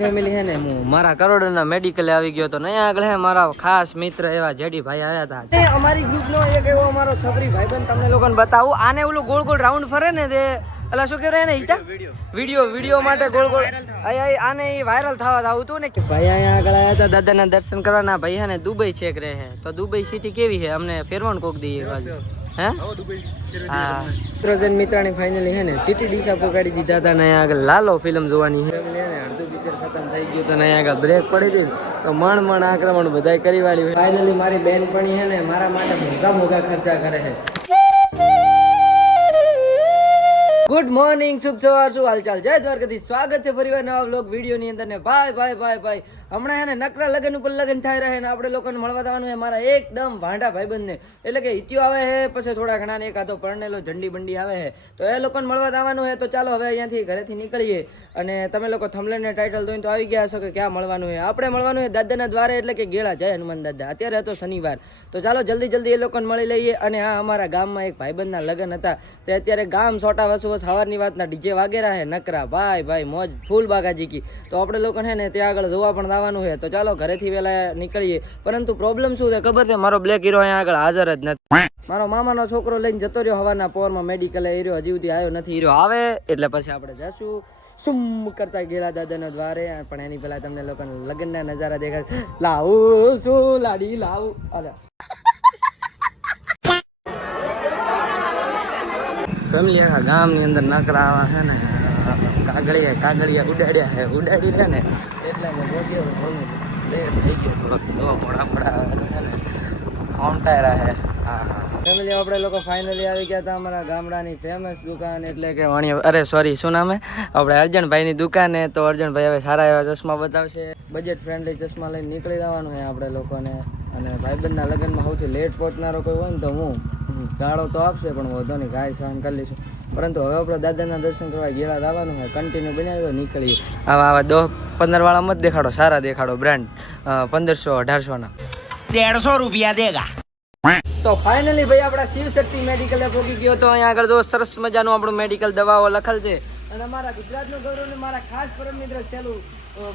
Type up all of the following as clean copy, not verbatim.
Family હે ને હું મારા કરોડના મેડિકલ આવી ગયો તો નયા આગળ હે મારા ખાસ મિત્ર એવા જેડી ભાઈ આવ્યા હતા. અમારી ગ્રુપનો એક એવો અમારો છબરી ભાઈબંધ તમને લોકોને બતાવું. આને ઓલું ગોળ ગોળ રાઉન્ડ ફરે ને તે અલા શું કહેવાય ને ઈતા વિડિયો માટે ગોળ ગોળ આને વાયરલ થવા આવું હતું ને કે ભાઈ અહીંયા આગળ આવ્યા હતા દાદાના દર્શન કરવાના. ભાઈ હે ને દુબઈ છેક રહે હે તો દુબઈ સિટી કેવી હે અમને ફેરવાનું કોક દઈએ બાજુ હે હા મિત્રોજન મિત્રાણી ફાઇનલી હે ને સિટી ડીસા પકડી દીધા હતા ને આગળ લાલો ફિલ્મ જોવાની હે ને અડધું પિક્ચર ખતમ થઈ ગયું તો ને આગળ બ્રેક પડી હતી તો મણ આક્રમણ બધાય કરી વાળી. ફાઇનલી મારી બેનપણી હે ને મારા માટે મોગા ખર્ચા કરે છે. ગુડ મોર્નિંગ શુભ સવાર શું હાલચાલ જય દ્વારકાધીશ. સ્વાગત છે ફરીવાર નવા વ્લોગ વિડીયો ની અંદર ને ભાઈ હમણાં હે ને નકરા લગન ઉપર લગન થાય રહે ને આપણે લોકોને મળવા જવાનું છે મારા એકદમ ભાંડા ભાઈબંધ ને એટલે કે હિત્યો આવે છે પછી થોડા ઘણા ને એકાદો પરણેલો ઝંડી બંડી આવે છે તો એ લોકોને મળવા જવાનું છે. તો ચાલો હવે અહીંયાથી ઘરેથી નીકળીએ અને તમે લોકો થંબનેલ ને ટાઇટલ જોઈને તો આવી ગયા હશો કે ક્યાં મળવાનું છે. આપણે મળવાનું છે દાદાના દ્વારે એટલે કે ગેળા જય હનુમાન દાદા. અત્યારે હતો શનિવાર તો ચાલો જલ્દી એ લોકોને મળી લઈએ. અને હા અમારા ગામમાં એક ભાઈબંધના લગ્ન હતા તે અત્યારે ગામ છોટા વસુ સવારની વાતના ડીજે વાગેરા હે નકરા ભાઈ મોજ ફૂલ બાગાજી કી. તો આપણે લોકોને હે ને ત્યાં આગળ જોવા પણ આવવાનું છે. તો ચાલો ઘરેથી વહેલા નીકળીએ. પરંતુ પ્રોબ્લેમ શું છે ખબર છે મારો બ્લેક હીરો અહીંયા આગળ હાજર જ નથી. મારો મામાનો છોકરો લઈને જતો રહ્યો હવાના પોરમાં મેડિકલ હીરો હજી સુધી આવ્યો નથી. હીરો આવે એટલે પછી આપણે જશું સુમ કરતા ગેળા દાદાના દ્વારે. પણ એની પહેલા તમને લોકોને લગ્નના નજારા દેખાડ લાવું શું લાડી લાવું અલા ફેમિલી આખા ગામની અંદર નકરા આવા છે ને કાગળિયા ઉડાડી છે ને એટલે થઈ ગયો થોડોક મોડા છે ને ઓમટાયરા છે. હા ફેમિલી આપણે લોકો ફાઇનલી આવી ગયા હતા અમારા ગામડાની ફેમસ દુકાન એટલે કે શું નામ હે આપણે અર્જણભાઈની દુકાને. તો અર્જણભાઈ હવે સારા એવા ચશ્મા બતાવશે. બજેટ ફ્રેન્ડલી ચશ્મા લઈને નીકળી જવાનું છે આપણે લોકોને. અને ભાઈબંધના લગ્નમાં સૌથી લેટ પહોંચનારો કોઈ હોય ને તો હું ગાળો તો આપશે પણ વધો નહીં ગાય સહન કરી લઈશું. પરંતુ હવે આપણે દાદાના દર્શન કરવા ગેળા આવવાનું હોય કન્ટિન્યુ બનાવી તો નીકળીએ. આવા 10-15 વાળા મત દેખાડો સારા દેખાડો બ્રાન્ડ 1500-1800 ના 150 રૂપિયા દેગા. તો ફાઇનલી ભાઈ આપણા શિવશક્તિ મેડિકલે પહોંચી ગયો તો અહીંયા આગળ જો સરસ મજાનું આપણું મેડિકલ દવાઓ લખેલ છે. અને અમારા ગુજરાતનું ગૌરવ ને મારા ખાસ પરમ મિત્ર સેલું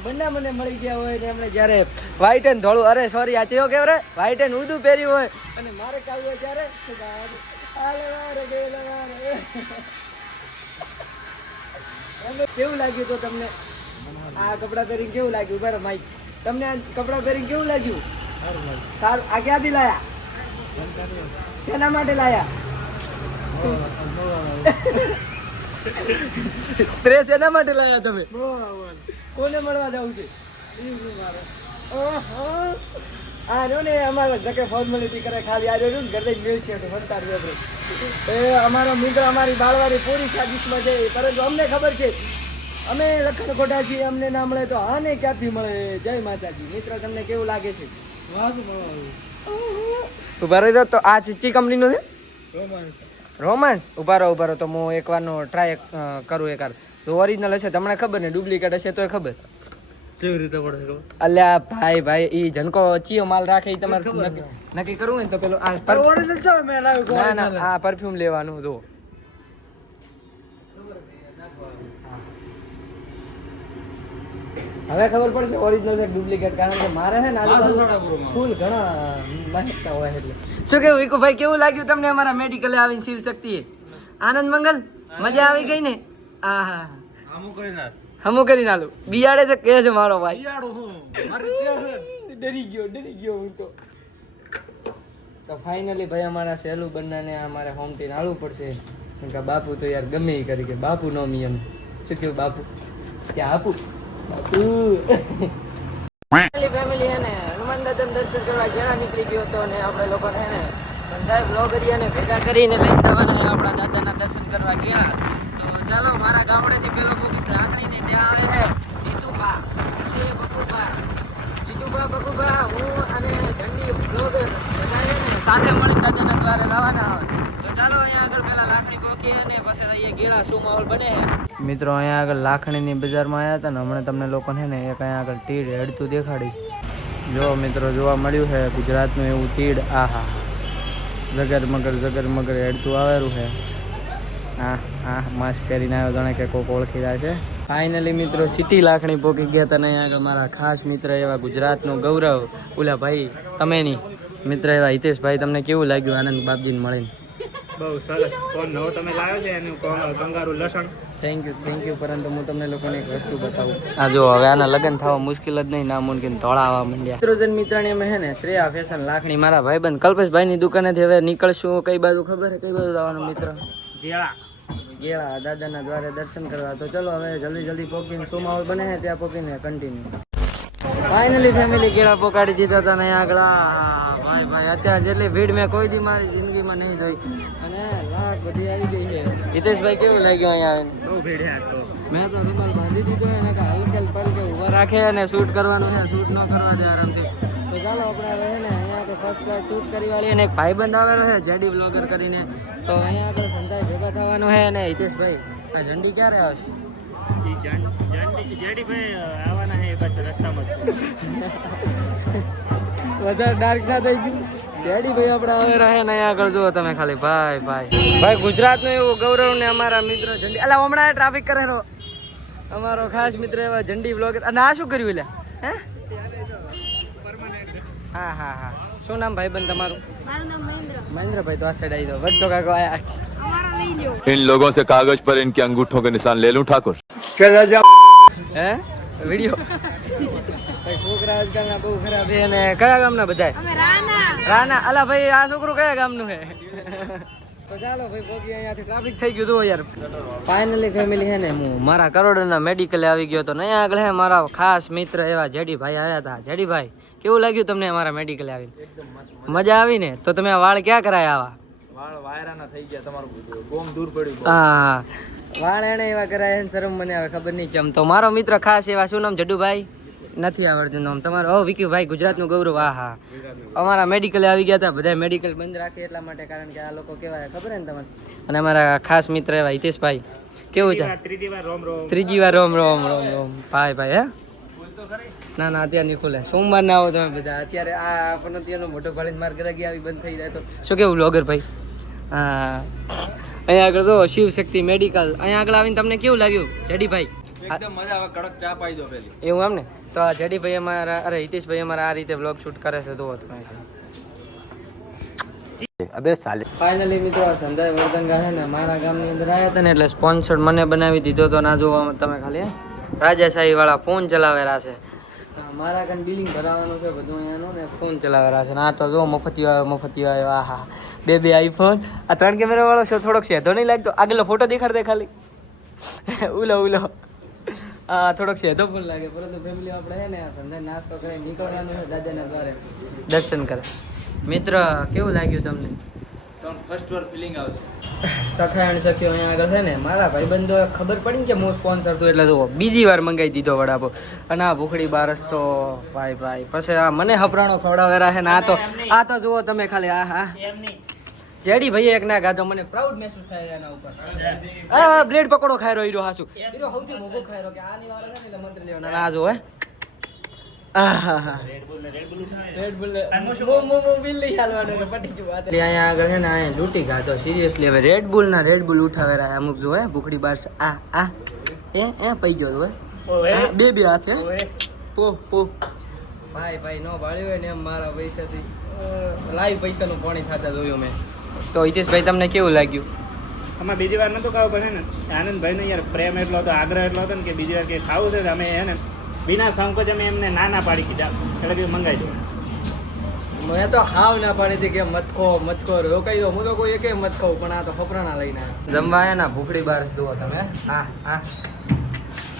બંને મને મળી ગયા હોય ને એમણે જ્યારે વ્હાઈટ એન્ડ ધોળું આ ચેવો કેવરે વ્હાઈટ એન્ડ ઉદું પહેર્યું હોય અને મારે કાવ્યો ત્યારે કેવું લાગ્યું તો તમને આ કપડાં પહેરીને કેવું લાગ્યું બરાબર માઈક તમને આ કપડાં પહેરીને કેવું લાગ્યું સારું. આ ક્યાંથી લાયા શેના માટે લાયા સ્પ્રે શેના માટે લાયા તમે કોને મળવા જવું છે આ રહ્યો ને અમારા જકે ફોર્મેલિટી કરે ખાલી આ રહ્યો ને ઘરે જ મેળ છે ફરતા રહ્યો એ અમારો મિત્ર અમારી બાળવાળી પૂરી સાજિશમાં છે. પરંતુ અમને ખબર છે અમે લખણ ખોટા છીએ અમને ના મળે તો આને ક્યાંથી મળે. જય માતાજી. મિત્ર તમને કેવું લાગે છે ઉભા રહી તો આ ચીચી કંપનીનું છે રોમાન્સ. ઉભા રહો તો હું એકવારનો ટ્રાય કરું એકવાર તો ઓરિજિનલ હશે તમને ખબર ને ડુપ્લિકેટ હશે તોય ખબર કેવી રીતે પડે ખબર. અલ્યા ભાઈ ઈ જનકો ચિયો માલ રાખે ઈ તમારે નક્કી કરવું હોય ને તો પેલો આ ના આ પરફ્યુમ લેવાનું જો હવે ખબર પડશે ઓરિજિનલ છે ડુપ્લિકેટ. કારણ કે મારે છે ને ફૂલ ઘણા માહિતી હોય એટલે શું કેવું વિકુભાઈ કેવું લાગ્યું તમને અમારા મેડિકલે આવીને શિવશક્તિએ આનંદ મંગલ મજા આવી ગઈ ને. હા હમું કરી નાલું બિયાડે છે કે છે મારો ભાઈ ડરી ગયો હું તો ફાઇનલી ભાઈ અમારા સહેલું બંને અમારે હોમ ટીન આળવું પડશે. કે બાપુ તો યાર ગમે એ કરી કે બાપુ નો નિયમ શું કેવું બાપુ ક્યાં આપું ફેમિલી હે ને હનુમાન દાદાના દર્શન કરવા ગેળા નીકળી ગયો હતો અને આપણે લોકોને હે ને સંધાય બ્લોગરિયાને ભેગા કરીને લઈ જવાના આપણા દાદાના દર્શન કરવા ગેળા. તો ચાલો મારા ગામડેથી પેલો બુકીસ લાકડીને ત્યાં આવે છે જીતુબા બકુબા હું અને ઝંડી બ્લોગર બધા ને સાથે મળીને દાદાના દ્વારે લાવવાના હોય. તો ચાલો અહીંયા આગળ પેલા લાકડી પોકી અને પછી અહીંયા ગેળા શું માહોલ બને. મિત્રો અહીંયા આગળ લાખણીની બજારમાં આવ્યા હતા ને હમણાં તમને લોકોને ને એક અહીંયા આગળ તીડ હેડતું દેખાડીશ. જો મિત્રો જોવા મળ્યું છે ગુજરાતનું એવું તીડ. આહા જગર મગર હેડતું આવેલું છે. માસ્ક પહેરીને આવ્યો જાણે કે કોક ઓળખી રહ્યા છે. ફાઇનલી મિત્રો સિટી લાખણી પોકી ગયા હતા ને અહીંયા મારા ખાસ મિત્ર એવા ગુજરાતનું ગૌરવ ઓલા ભાઈ તમે નહીં મિત્ર એવા હિતેશભાઈ, તમને કેવું લાગ્યું આનંદ બાપજીને મળીને? બહુ સરસ. કોણ નવો તમે લાવ્યો છે એનું કંગારું લસણ. Thank you. પરંતુ હું તમને લોકોને એક વસ્તુ બતાવું. આ જો હવે આના લગ્ન થવા મુશ્કેલ જ નહીં, નામુમકિન ધોળા આવવા માંડ્યા. મિત્રોજન મિત્રાણી અમે હે ને શ્રેયા ફેશન લાખણી મારા ભાઈબંધ કલ્પેશભાઈની દુકાનેથી હવે નીકળશું. કઈ બાજુ ખબર છે કઈ બાજુ જવાનું મિત્ર? ગેળા દાદાના દ્વારે દર્શન કરવા. તો ચલો હવે જલ્દી પહોંચીને સોમાવર બને છે ત્યાં પહોંચીને કન્ટિન્યુ. ફાઇનલી ફેમિલી ગેળા પોકાડી દીધા હતા ને આગળ ભાઈ અત્યારે જેટલી ભીડ મેં કોઈ દી મારી જિંદગીમાં નહીં જોઈ અને લાખ બધી આવી ગઈ છે. હિતેશભાઈ કેવું લાગ્યું અહીંયા આવીને? બહુ ભીડ છે તો. મેં તો રૂમાલ બાંધી દીધો એને કે હલકે પલકે ઊભા રાખે અને શૂટ કરવાનું છે, શૂટ ન કરવા દે આરામથી. તો ચાલો આપણે હવે છે ને અહીંયા તો ફર્સ્ટ ક્લાસ શૂટ કરી વાળી અને એક ભાઈબંધ આવેલો છે જેડી બ્લોગર કરીને. તો અહીંયા આગળ સંતાઈ ભેગા થવાનું છે. અને હિતેશભાઈ આ ઝંડી ક્યારે આવશે? જેડીભાઈ આવવાના છે બસ રસ્તામાં જ. વધારે ડાર્ક ના થઈ ગયું. જેડીભાઈ આપણે હવે રહે ને અહીંયા આગળ જુઓ તમે ખાલી. ભાઈ ગુજરાતનું એવું ગૌરવ ને અમારા મિત્ર ઝંડી અલા હમણાં ટ્રાફિક કરેલો અમારો ખાસ મિત્ર એવા ઝંડી બ્લોગર. અને આ શું કર્યું લે? હે હા શું નામ ભાઈબંધ તમારું? મહેન્દ્રભાઈ. તો આ સાઈડ આવી દો. વધતો કાકો આયા. इन लोगों से कागज पर इनके अंगूठों के निशान ले लूं ठाकुर? હે વિડિયો ભાઈ છોકરા આજકાલના બહુ ખરાબ છે. અને કયા ગામના બધા? રાના. અલા ભાઈ આ છોકરું કયા ગામનું છે? તો ચાલો ભાઈ પહોંચી. અહીંયાથી ટ્રાફિક થઈ ગયું હતું યાર. ફાઇનલી ફેમિલી છે ને હું મારા કરોડના મેડિકલે આવી ગયો હતો ને અહીંયા આગળ હે મારા ખાસ મિત્ર એવા જેડીભાઈ આવ્યા હતા. જેડીભાઈ કેવું લાગ્યું તમને અમારા મેડિકલે આવીને? મજા આવી ને? તો તમે આ વાળ ક્યાં કરાયા? આવા વાળ વાયરાના થઈ ગયા, તમારું ગોમ દૂર પડ્યું. હા વાળ એને એવા કરાયા ને શરમ મને આવે ખબર નહીં ચમ. તો મારો મિત્ર ખાસ એવા શું નામ? જડુભાઈ નથી આવડતું નામ તમારું? ઓ વિકુભાઈ ગુજરાતનું ગૌરવ. હા અમારા મેડિકલે આવી ગયા હતા. બધા મેડિકલ બંધ રાખે એટલા માટે, કારણ કે આ લોકો કેવા ખબર ને તમને. અને અમારા ખાસ મિત્ર એવા હિતેશભાઈ કેવું છે? ત્રીજી વાર રોમ ભાઈ હે ના અત્યારે નહીં ખુલે. સોમવાર ના આવો તમે બધા. અત્યારે આ આપણને ત્યાંનો મોટો ભાડીને માર ગરાગી આવી બંધ થઈ જાય તો શું કેવું બ્લોગર ભાઈ? હા અહીંયા આગળ તો શિવ શક્તિ મેડિકલ. અહીંયા આગળ આવીને તમને કેવું લાગ્યું જેડીભાઈ? એકદમ મજા આવે. કડક ચા પાઈ દો પેલી. એવું એમ ને? તો આ જેડીભાઈ અમારા હિતેશભાઈ અમારા આ રીતે બ્લોગ શૂટ કરે છે. તો अबे साले. ફાઇનલી મિત્રો આ સંધાય વર્ધંગા છે ને મારા ગામની અંદર આવ્યા હતા ને એટલે સ્પોન્સર મને બનાવી દીધો તો. ના જોવા તમે ખાલી રાજાશાહી વાળા ફોન ચલાવેલા છે. મારા કાન બિલિંગ ભરાવાનું છે બધું અહીંયાનું ને ફોન ચલાવેલા છે. આ તો જો મફતિયો આવ્યો. આહા બે આઈફોન. આ 3 કેમેરા વાળો છે. થોડોક સેધો નહીં લાગતો? આગળ ફોટો દેખાડ દે ખાલી. ઉલો હા થોડોક સેધો પણ લાગે. પરંતુ ફેમિલી આપણે છે ને સંધાય નાસ્તો કરી નીકળવાનું છે દાદાના દ્વારે દર્શન કરે. મિત્ર કેવું લાગ્યું તમને? ફર્સ્ટ વાર ફિલિંગ આવશે. સખાયણ સખ્યો અહીંયા આગળ છે ને મારા ભાઈબંધો ખબર પડી ને કે હું સ્પોન્સર હતું એટલે તો બીજી વાર મંગાવી દીધો વડાપો. અને આ ભૂખડી બારસ તો ભાઈ પછી આ મને હપરાણો ખવડાવેરા છે ને આ તો જુઓ તમે ખાલી. હા જેડી ભાઈ એક ના ગાધો. મને પ્રાઉડ મહેસૂસ થાય એના ઉપર. આ બ્રેડ પકોડો ખાયરો હીરો હાસુ હીરો સૌથી મોટો ખાયરો કે આની વાર છે ને એટલે મંત્ર લેવાના. આ જો હે અહીંયા આગળ છે ને અહીંયા લૂંટી ગાતો સિરિયસલી. હવે રેડ બુલ ઉઠાવેરા અમુક જો હે ભૂખડી બાર એ પઈ ગયો હે બે હાથે પો ભાઈ નો ભાળ્યો હોય ને એમ મારા પૈસાથી લાઈવ પૈસાનું પાણી થતા જોયું મેં. તો હિતેશભાઈ તમને કેવું લાગ્યું? આમાં બીજી વાર નતું ખાવું પડે ને. આનંદભાઈ ને યાર પ્રેમ એટલો હતો, આગ્રહ એટલો હતો ને કે બીજી વાર કે ખાવું છે અમે હે ને बिना संकोच में एमने ना पाड़ी कीधा એટલે કે મંગાઈ દો. મેં તો ખાવ ના પાડી હતી કે મત ખો રો કઈ દો. હું તો કોઈ એકે મત ખાવ પણ આ તો ફપરાણા લઈને જમવા આયા ના ભૂખડી બારસ જુઓ તમે.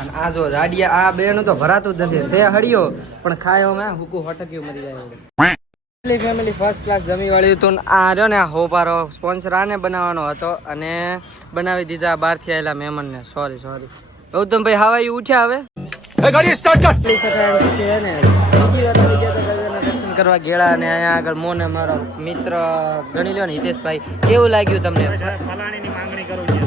અને આ જો જાડિયા આ બેનું તો ભરાતું જ નથી. તે હડિયો પણ ખાયો મેં હુકુ હટક્યું મરી જાય. ફેમિલી ફર્સ્ટ ક્લાસ જમી વાળી હતું. આ રહ્યો ને આ હોપારો સ્પોન્સર આને બનાવવાનો હતો અને બનાવી દીધા બહારથી આવેલા મહેમાનને. સોરી ગૌતમભાઈ હવાઈ ઉઠ્યા હવે ગાડી સ્ટાર્ટ કર. દર્શન કરવા ગેળા અને અહીંયા આગળ મોને મારો મિત્ર ગણી લ્યો ને હિતેશભાઈ કેવું લાગ્યું તમને? ફલાણીની માંગણી કરું છે.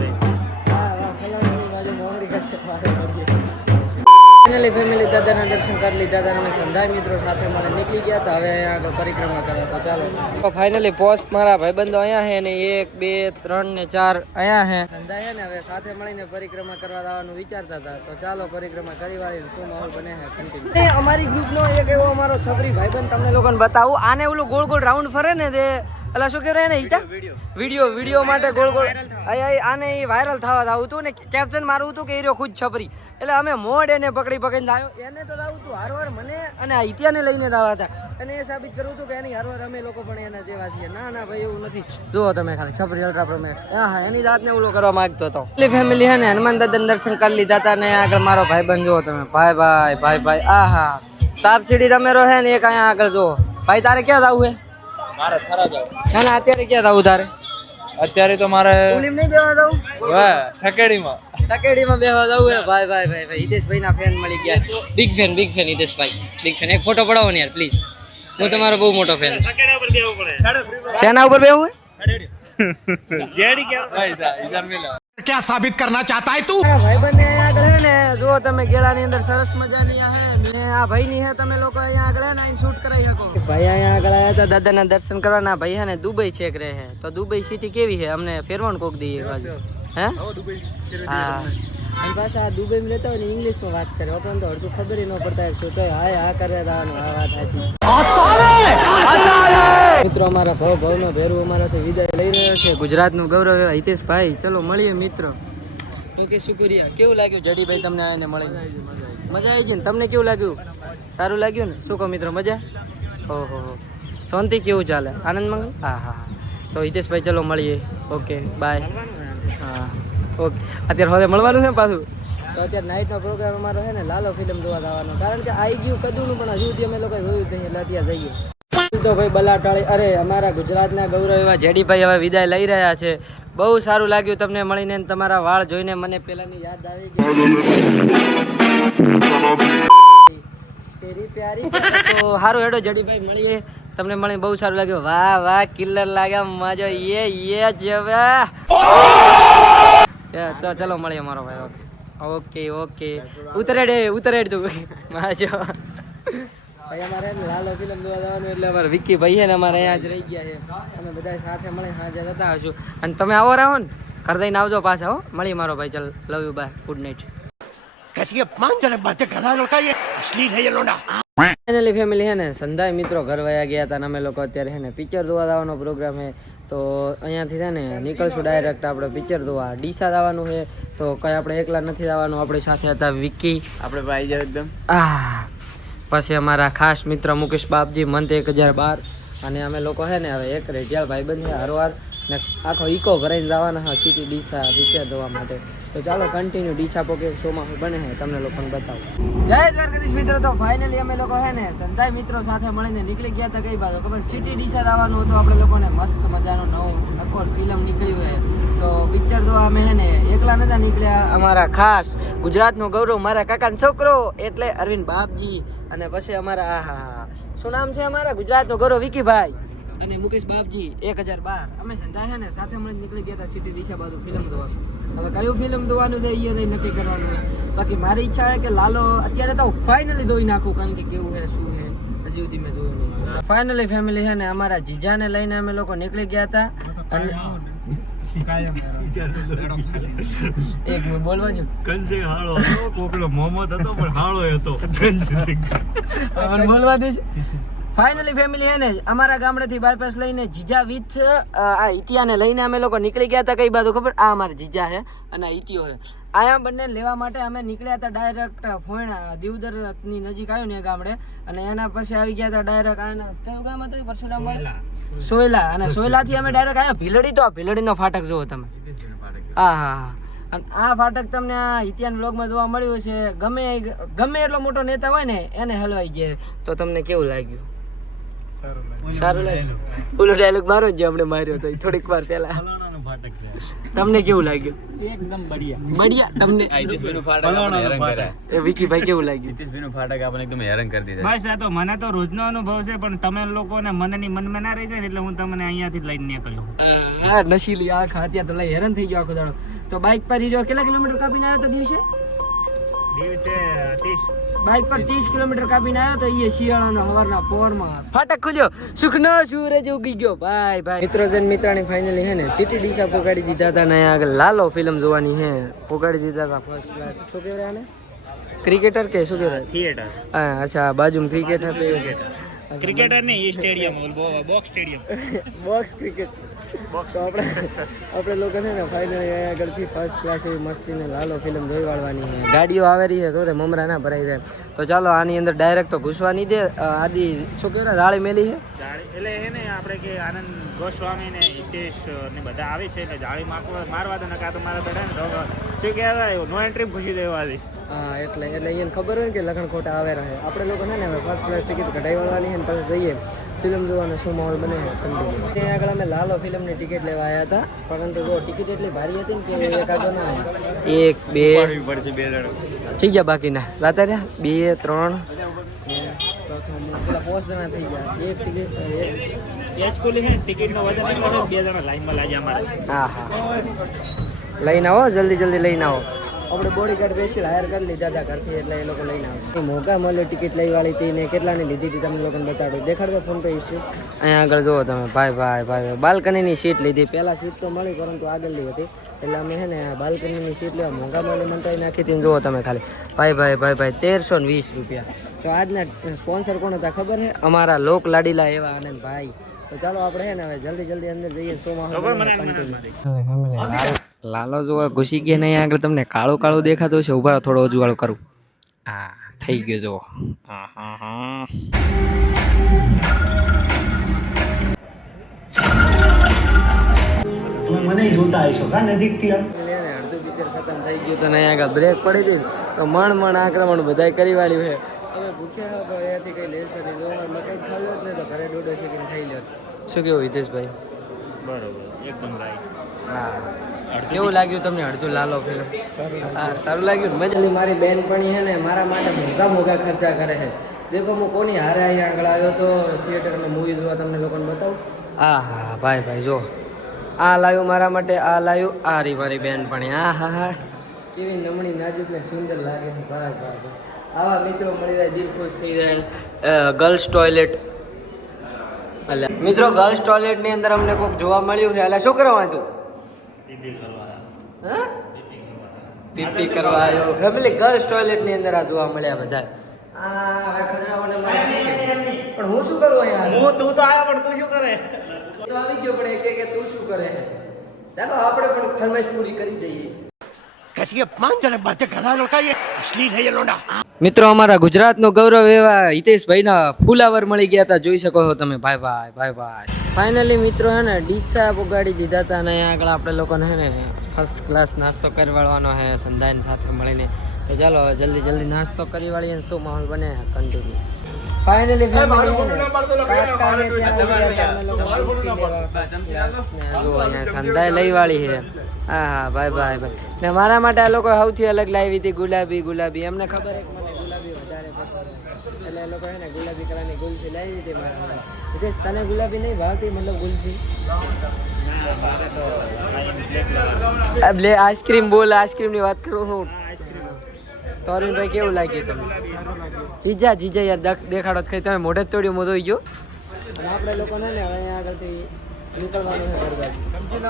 ફેમિલી દાદાના દર્શન કરી લીધા હતા અમે સંધાય મિત્રો સાથે મળે નીકળી ગયા હતા. હવે અહીંયા આગળ પરિક્રમા કરે તો ચાલો ફાઇનલી પોસ્ટ મારા ભાઈબંધો અહીંયા છે ને 1 2 3 ને 4 અહીંયા છે સંધાય છે ને હવે સાથે મળીને પરિક્રમા કરવા જવાનું વિચારતા હતા. તો ચાલો પરિક્રમા કરી વાળી શું માહોલ બને છે કન્ટિન્યુ. અમારી ગ્રુપનો એક એવો અમારો છબરી ભાઈબંધ તમને લોકોને બતાવું. આને ઓલું ગોળ ગોળ રાઉન્ડ ફરે ને તે અલા શું કહેવાય ને ઈતા વિડીયો માટે ગોળ ગોળ આને એ વાયરલ થવા આવું હતું ને કેપ્શન મારું હતું કે એ ખુદ છપરી એટલે અમે મોડ એને પકડીને આવ્યો એને તો આવું હતું હારવાર મને અને આ ઇતિયાને લઈને જ આવ્યા હતા અને એ સાબિત કરવું હતું કે એની હારવાર અમે લોકો પણ એના જેવા છીએ. ના ભાઈ એવું નથી. જુઓ તમે ખાલી છપરી અલ્ટ્રા પ્રમેશ હા એની જાતને ઓલો કરવા માંગતો હતો. એટલી ફેમિલી છે ને હનુમાન દાદાના દર્શન કરી લીધા હતા ને આગળ મારો ભાઈબંધ જુઓ તમે ભાઈ આ હા સાપ સીડી રમેરો છે ને એક અહીંયા આગળ જુઓ. ભાઈ તારે ક્યાં જવું છે? મારે થરા જાવ. ના અત્યારે ક્યાં જવું તારે? અત્યારે તો મારે ઉલીમ નહીં બેવા જવું? વાહ છકેડીમાં બેવા જવું હે ભાઈ હિતેશભાઈ ના ફેન મળી ગયા. Big fan Hiteshbhai big fan. એક ફોટો પડાવો ને યાર પ્લીઝ. હું તમારો બહુ મોટો ફેન છું. શેના ઉપર બેવું હે? જેડી કે ભાઈ ઇધર મિલા क्या साबित करना चाहता है तू? ભાઈબંધ અહીંયા આગળ હે ને જુઓ તમે ગેળાની અંદર સરસ મજાની આ હે ને આ ભાઈની હે તમે લોકો અહીંયા આગળ હે ને આઈને શૂટ કરાવી શકો. ભાઈ અહીંયા આગળ આયા હતા દાદાના દર્શન કરવાના. ભાઈ હે ને દુબઈ છેક રહે છે તો દુબઈ સિટી કેવી છે અમને ફેરવાનું કોક દઈએ બાજુ હે હા અને પાછા આ દુબઈ માં લેતા હોય ને ઇંગ્લિશમાં વાત કરે આપણને તો અડધું ખબર ન પડતા શું કહે હા કરે દાવાનું આ વાત સાચી. મિત્રો અમારા ભવનો ભેરુ અમારાથી વિદાય લઈ રહ્યો છે. ગુજરાતનું ગૌરવ એવા હિતેશભાઈ. ચલો મળીએ મિત્રો. ઓકે શુક્રિયા. કેવું લાગ્યું જડીભાઈ તમને આને મળીને? મજા આવી છે ને? તમને કેવું લાગ્યું? સારું લાગ્યું ને? શું કહો મિત્રો મજા? ઓહો શાંતિ કેવું ચાલે? આનંદ મંગલ? હા તો હિતેશભાઈ ચલો મળીએ. Okay bye. હા ઓકે અત્યારે હવે મળવાનું છે પાછું. તો અત્યારે નાઇટનો પ્રોગ્રામ અમારો છે ને લાલો ફિલ્મ જોવા જવાનો. કારણ કે આવી ગયું કદુંનું પણ હજુ સુધી અમે લોકો જોયું જ નહીં એટલે અત્યારે જઈએ. તો ભાઈ બલાટાળી અરે અમારા ગુજરાતના ગૌરવ એવા જેડીભાઈ હવે વિદાય લઈ રહ્યા છે. બહુ સારું લાગ્યું તમને મળીને. તમારા વાળ જોઈને મને પેલાની યાદ આવી ગઈ. તેરી પ્યારી તો સારું હેડો જેડીભાઈ મળીએ. તમને મળીને બહુ સારું લાગ્યું. વાહ કિલ્લર લાગ્યા મજો યે જવે. ચલો મળીએ અમારો ભાઈ. ઓકે ઉતરેડ તું માજો. ભાઈ અમારે લાલો ફિલ્મ જોવા જવાનું એટલે અમારે વિક્કી ભાઈ છે ને અમારે અહીંયા જ રહી ગયા છે. અમે બધા સાથે મળી સાંજે જતા આવશું અને તમે આવો રહો ને ઘર દઈને આવજો પાછા હો. મળી મારો ભાઈ. ચાલ love you bye good night. Finally family છે ને સંધાય મિત્રો ઘર વયા ગયા હતા અને અમે લોકો અત્યારે છે ને પિક્ચર જોવા જવાનો પ્રોગ્રામ છે. તો અહીંયાથી છે ને નીકળશું ડાયરેક્ટ આપણે પિક્ચર જોવા. ડીસા જવાનું છે તો કંઈ આપણે એકલા નથી જવાનું. આપણી સાથે હતા વિક્કી આપણે ભાઈ જાવ એકદમ પછી અમારા ખાસ મિત્ર મુકેશ બાપજી મંત 1012 અને અમે લોકો છે ને હવે એક રેડિયાલ ભાઈબંધ છે હરવાર ને આખો ઇકો ભરાઈને જવાના હા સિટી ડીસા પિક્ચર જોવા માટે. તો ચાલો કન્ટિન્યુ ડીસા પોકે શોમાં બને છે તમને લોકોને બતાવું. જય દ્વારકાધીશ મિત્રો. તો ફાઇનલી અમે લોકો છે ને સંધાય મિત્રો સાથે મળીને નીકળી ગયા હતા. કઈ બાજુ ખબર? સિટી ડીસા જવાનું હતું આપણે લોકોને. મસ્ત મજાનું નવું નકોર ફિલ્મ નીકળ્યું છે તો પિક્ચર જોવા અમે છે ને એકલા નતા નીકળ્યા. અમારા ખાસ ગુજરાતનો ગૌરવ મારા કાકાનો છોકરો એટલે અરવિંદ બાપજી અને પછી અમારા શું નામ છે અમારા ગુજરાતનો ગૌરવ વિકીભાઈ અને મુકેશ બાપજી 1012 અમે સંધાય છે ને સાથે મળીને નીકળી ગયા હતા સિટી ડીસા બાજુ ફિલ્મ જોવા. હવે કયું ફિલ્મ જોવાનું છે એ નહીં નક્કી કરવાનું છે. બાકી મારી ઈચ્છા છે કે લાલો અત્યારે તો ફાઇનલી જોઈ નાખું કારણ કે કેવું છે શું છે હજી સુધી મેં જોયું નહીં. ફાઇનલી ફેમિલી છે ને અમારા જીજાને લઈને અમે લોકો નીકળી ગયા હતા અને એક બોલવાનું કંસે હાળો હતો કોકલો મોહમ્મદ હતો પણ હાળો હતો કંસે બોલવા દે છે. ફાઇનલી ફેમિલી હે ને અમારા ગામડેથી બાયપાસ લઈને જીજા વિથ આ ઇતિયાને લઈને અમે લોકો નીકળી ગયા હતા. કઈ બાજુ ખબર? આ અમારા જીજા છે અને આ ઇતિયો છે. આયા બંને લેવા માટે અમે નીકળ્યા હતા ડાયરેક્ટ ફોયણા દીવદરની નજીક આવ્યું ને એ ગામડે અને એના પછી આવી ગયા હતા ડાયરેક્ટ આના કયું ગામ હતું પરશુરામ સોયલા અને સોયલાથી અમે ડાયરેક્ટ આવ્યા ભીલડી. તો આ ભીલડીનો ફાટક જુઓ તમે. હા અને આ ફાટક તમને આ ઇતિહાસ બ્લોગમાં જોવા મળ્યું છે. ગમે એટલો મોટો નેતા હોય ને એને હલવાઈ જાય. તો તમને કેવું લાગ્યું? સારું લાગ્યું. ઓલો ડાયલોગ મારો જ આપણે માર્યો હતો થોડીક વાર પહેલા. તમને કેવું લાગ્યું? એકદમ બઢિયા તમને હિતેશભાઈનું ફાટક આપણે હેરાન કર્યા. એ વિકીભાઈ કેવું લાગ્યું? હિતેશભાઈનું ફાટક આપણે એકદમ હેરાન કરી દીધા. બસ આ તો મને તો રોજનો અનુભવ છે પણ તમે લોકોને મનની મનમાં ના રહી જાય ને એટલે હું તમને અહીંયાથી લઈને નીકળ્યો. હા નશીલી આંખ અત્યારે તો લઈ હેરાન થઈ ગયો આખો દાડો. તો બાઇક પર રહ્યો કેટલા કિલોમીટર કાપીને આવ્યો તો દિવસે? દિવસે 30 બાઇક પર 30 કિલોમીટર કાપીને આવ્યો તો એ શિયાળાના હવારના પોરમાં ફાટક ખુલ્યો સુખનો સૂરજ ઉગી ગયો ભાઈ ભાઈ મિત્રો જન મિત્રાણી ફાઇનલી હે ને સિટી ડીસા પોગાડી દીધા હતા ને આગળ લાલો ફિલ્મ જોવાની હે પોગાડી દીધા હતા ફર્સ્ટ ક્લાસ શું કહેવાય આને ક્રિકેટર કે શું કહેવાય થિયેટર હા અચ્છા બાજુમાં ક્રિકેટ હતું ક્રિકેટર ને એ stadium box stadium box cricket તો આપણે લોકો છે ને ફાઇનલી અહીંયા આગળથી ફર્સ્ટ ક્લાસ એવી મસ્તીને લાલો ફિલ્મ જોઈ વાળવાની છે ગાડીઓ આવે રહી છે તો તે મમરા ના ભરાઈ જાય તો ચાલો આની અંદર ડાયરેક્ટ તો ઘૂસવા નહીં દે આદિ શું કહેવાય રાળી મેલી છે એટલે હે ને આપણે કે આનંદ ગોસ્વામી ને હિતેશ ને બધા આવે છે એટલે જાળી મારવા દો નકા તો મારા બેટા ને તો શું કહેવાય નો એન્ટ્રી પૂછી દેવાથી હા એટલે એને ખબર હોય ને કે લખણ ખોટા આવે રહે આપણે લોકો ને હવે ફર્સ્ટ ક્લાસ ટિકિટ કઢાઈ વાળવાની છે ને પછી જઈએ ફિલ્મ જોવાનો શું માહોલ બને કન્ટિન્યુ ત્યાં આગળ અમે લાલો ફિલ્મની ટિકિટ લેવા આવ્યા હતા પરંતુ જો ટિકિટ એટલી ભારી હતી ને કે એકાદો ના એક બે થઈ ગયા બાકીના રાતા રહ્યા 2 3 પેલા 5 જણા થઈ ગયા એક ટિકિટ એચકોલી ને ટિકિટ નો વજન એટલો 2 જણા લાઈનમાં લાગ્યા અમારે હા લઈને આવો જલ્દી લઈને આવો આપણે બોડીગાર્ડ સ્પેશિયલ હાયર કરી લીધા હતા ઘરથી એટલે એ લોકો લઈને આવશે મોકા મળ્યો ટિકિટ લઈ વાળી હતી ને કેટલાની લીધી હતી તમને લોકોને બતાડું દેખાડો ફોન પે હિસ્ટ્રી અહીંયા આગળ જુઓ તમે ભાઈ બાલ્કનીની સીટ લીધી પહેલાં સીટ તો મળી પરંતુ આગળની હતી એટલે અમે છે ને બાલ્કનીની સીટ લેવા મોંઘા મળે મંતાઈ નાખી હતી જુઓ તમે ખાલી ભાઈ 1320 રૂપિયા તો આજના સ્પોન્સર કોણ હતા ખબર છે અમારા લોક લાડીલા એવા આનંદ ભાઈ તો ચાલો આપણે છે ને હવે જલ્દી અંદર જઈએ લાલો જો ઘૂસી ગયા નહીં આગળ તમને કાળું દેખાતું છે ઉભા થોડો ઉજવાળો કરું હા થઈ ગયો જો હા મને જોતા આવીશો કા નજીકથી આમ અડધું પિક્ચર ખતમ થઈ ગયું તો નહીં આગળ બ્રેક પડી હતી તો મણ આક્રમણ બધાય કરી વાળ્યું છે હવે ભૂખ્યા પણ એનાથી કંઈ લેશે નહીં જો મકાઈ ખાવ્યો જ નહીં તો ઘરે ડોડો શેકીને ખાઈ લ્યો શું કેવું હિતેશભાઈ બરોબર એકદમ રાઈટ હા કેવું લાગ્યું તમને અડધું લાલો ફિલ્મ હા સારું લાગ્યું મજા મારી બેનપણી છે ને મારા માટે મોંઘા ખર્ચા કરે છે દેખો હું કોની હારે અહીંયા આગળ આવ્યો તો થિયેટર અને મૂવી જોવા તમને લોકોને બતાવું હા ભાઈ જો આ લાવ્યું મારા માટે આ લાવ્યું આ રી મારી બેનપણી હા કેવી નમણી નાજુક ને સુંદર લાગે છે ભાઈ આવા મિત્રો મળી જાય દિલ ખુશ થઈ જાય ગર્લ્સ ટોયલેટ એટલે મિત્રો ગર્લ્સ ટોયલેટની અંદર અમને કોઈક જોવા મળ્યું છે એટલે શું કરવા હતું પીપી કરવા આવ્યો ફેમિલી ગર્લ્સ ટોયલેટની અંદર આ જોવા મળ્યા બધા પણ હું શું કરું અહીંયા તું તો આવ્યો પણ તું શું કરે તો આવી ગયો પણ કે તું શું કરે ચાલો આપણે પણ ફરમાઈશ પૂરી કરી દઈએ મિત્રો અમારા ગુજરાતનો ગૌરવ એવા હિતેશભાઈના ફુલાવર મળી ગયા હતા જોઈ શકો છો તમે ભાઈ ફાઇનલી મિત્રો હે ને ડીસા પોગાડી દીધા હતા અને આગળ આપણે લોકોને હે ને ફર્સ્ટ ક્લાસ નાસ્તો કરવાળવાનો હે સંધાન સાથે મળીને તો ચાલો હવે જલ્દી નાસ્તો કરી વાળીએ શું માહોલ બને કન્ટિન્યુ ફાઇનલી સંધાય લઈ વાળી છે હા ભાઈ ને મારા માટે આ લોકો સૌથી અલગ લાવી હતી ગુલાબી એમને ખબર છે કે મને ગુલાબી વધારે પસંદ એટલે એ લોકો છે ને ગુલાબી કલરની ગુલ્ફી લાવી હતી મારા માટે હિતેશ તને ગુલાબી નહીં ભાવતી મતલબ ગુલ્ફી આઈસ્ક્રીમ બોલ આઈસ્ક્રીમની વાત કરું હું તોરીનભાઈ કેવું લાગ્યું તમને જીજા યાર દેખાડો ખાઈ તમે મોઢે જ તોડ્યું મોઢો ગયો અને આપણે લોકોને ને હવે અહીંયા આગળથી નીકળવાનું છે